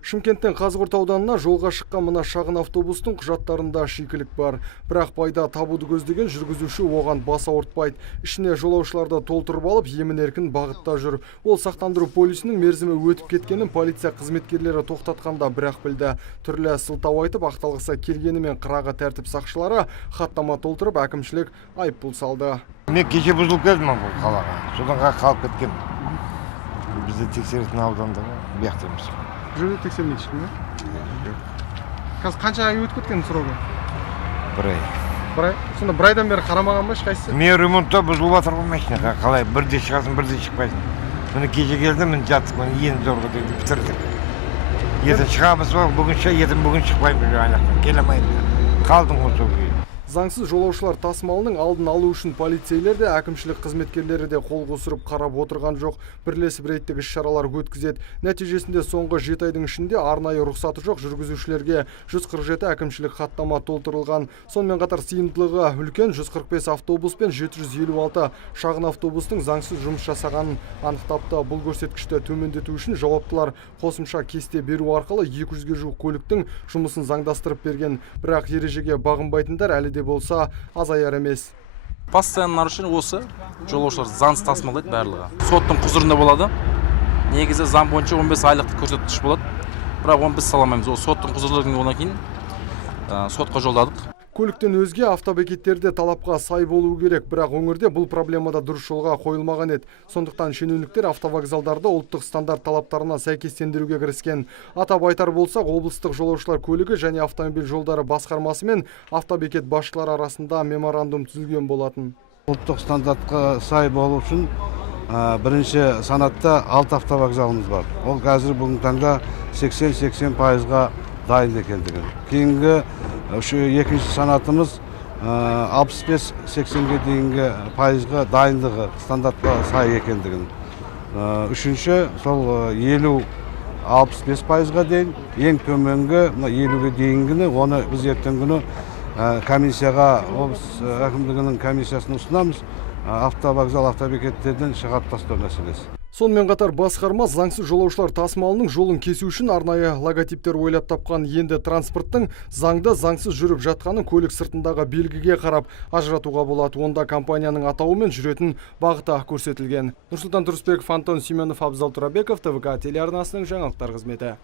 Шымкенттен Қазығұрт ауданына жолға шыққан мына шағын автобустың құжаттарында шикілік бар. Бірақ пайда табуды көздеген жүргізуші оған бас ауыртпайды. Ішіне жолаушыларды толтырып алып, емін-еркін бағытта жүр. Ол сақтандыру полисінің мерзімі өтіп кеткенін полиция қызметкерлері тоқтатқанда бірақ білді. Түрлі сылтау айтып, ақталғысы келгенімен қырағы тәртіп сақшылары хаттама толтырып, әкімшілік айыппұл салды. Мен кеше бұзылып келдім бұл қалаға. Содан қалып кеткен. Бізді тексеретін ауданда бияқтырмыз. Жүрді тексермейді ешкім, қазір қанша ай өтіп кеткен срогі? Бір ай. Бір ай? Сонда бір айдан бері қарамаған ба ешқайсысы? Мен ремонтта бұзылып жатыр ғой машина. Қалай бірде шығасың, бірде шықпайсың. Міне кеше келдім, міне жаттық, міне енді зорға деді, бітірдік. Ертең шығамыз ба, бүгін шықпаймын аяқтан, келе алмаймын. Қалдың ғой сол күйі. Заңсыз жолаушылар тасымалының алдын алу үшін полицейлер де, әкімшілік қызметкерлері де қол қусырып қарап отырған жоқ. Бірлесіп рейдтік іс-шаралар өткізеді. Нәтижесінде соңғы 7 айдың ішінде арнайы рұқсаты жоқ жүргізушілерге 147 әкімшілік хаттама толтырылған. Сонымен қатар сыйымдылығы үлкен 145 автобус пен 756 шағын автобустың заңсыз жұмыс жасағанын анықтапты. Бұл көрсеткішті төмендету үшін жауаптылар қосымша кесте беру арқылы 200-ге жуық көліктің жұмысын заңдастырып берген. Бірақ ережеге бағынбайтындар әлі де болса азаяр емес. Постоянный нарушение осы жолаушылар заңсыз тасымалдайды барлығы. Соттың құзырында болады. Негізі заң бойынша 15 айлық көрсеткіш болады. Бірақ оны біз саламаймыз. Ол соттың құзырлылығынан кейін сотқа жолдадық. Көліктен өзге автобекеттерде талапқа сай болу керек, бірақ өңірде бұл проблемада дұрыс жолға қойылмаған еді. Сондықтан шенеуніктер автовокзалдарды ұлттық стандарт талаптарына сәйкестендіруге кіріскен. Атап айтар болсақ, облыстық жолаушылар көлігі және автомобиль жолдары басқармасы мен автобекет басшылары арасында меморандум түзілген болатын. Ұлттық стандартқа сай болу үшін бірінші санатта 6 автовокзалымыз бар. Ол қазір бүгінгі таңда 80-80%-ға дайын екендігін. Кейінгі екінші санатымыз 65-80-ге дейінгі пайызға дайындығы стандартқа сай екендігін. Үшінші сол 50-65%-ға дейін, ең төменгі 50-ге дейінгіні, оны біз ертең күні комиссияға, облыс әкімдігінің комиссиясына ұсынамыз, автовокзал автобекеттерден шығарып тастау мәселесі. Сонымен қатар басқарма заңсыз жолаушылар тасымалының жолын кесу үшін арнайы логотиптер ойлап тапқан. Енді транспорттың заңды заңсыз жүріп жатқанын көлік сыртындағы белгіге қарап ажыратуға болады. Онда компанияның атауы мен жүретін бағыты көрсетілген. Нұрсұлтан Тұрысбеков, Антон Семенов, Абзал Турабеков, ТВК телеарнасының жаңалықтар қызметі.